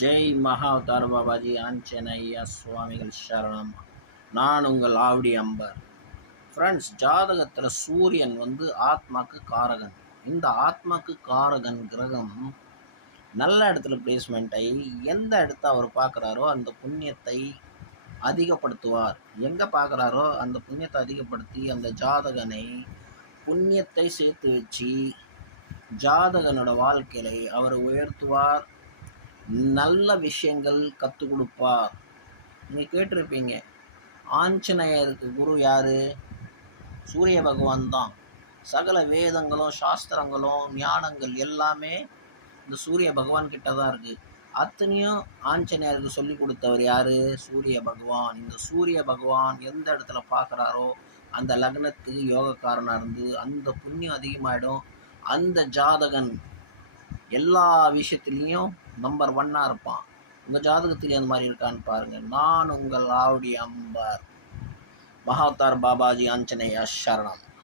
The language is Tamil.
ஜெய் மகாவதார் பாபாஜி ஆஞ்சநேய சுவாமிகள் சரணம். நான் உங்கள் ஆவடி அம்பர். ஃப்ரெண்ட்ஸ், ஜாதகத்தில் சூரியன் ஆத்மாக்கு காரகன். இந்த ஆத்மாக்கு காரகன் கிரகம் நல்ல இடத்துல பிளேஸ்மெண்ட் ஆகி எந்த இடத்த அவர் பார்க்குறாரோ அந்த புண்ணியத்தை அதிகப்படுத்துவார். எங்கே பார்க்குறாரோ அந்த புண்ணியத்தை அதிகப்படுத்தி அந்த ஜாதகனை புண்ணியத்தை சேர்த்து வச்சு ஜாதகனோட வாழ்க்கையை அவர் உயர்த்துவார். நல்ல விஷயங்கள் கற்றுக் கொடுப்பார். நீங்கள் கேட்டிருப்பீங்க, ஆஞ்சநேயருக்கு குரு யார்? சூரிய பகவான் தான். சகல வேதங்களும் சாஸ்திரங்களும் ஞானங்கள் எல்லாமே இந்த சூரிய பகவான் கிட்ட தான் இருக்குது. அத்தனையும் ஆஞ்சநேயருக்கு சொல்லி கொடுத்தவர் யார்? சூரிய பகவான். இந்த சூரிய பகவான் எந்த இடத்துல பார்க்குறாரோ அந்த லக்னத்துக்கு யோகக்காரனாக இருந்து அந்த புண்ணியம் அதிகமாகிடும். அந்த ஜாதகன் எல்லா விஷயத்துலேயும் நம்பர் 1 இருப்பான். உங்கள் ஜாதகத்துலேயும் அந்த மாதிரி இருக்கான்னு பாருங்கள். நான் உங்கள் ஆவடி அம்பர். மகாவதார் பாபாஜி ஆஞ்சநேயா சரணம்.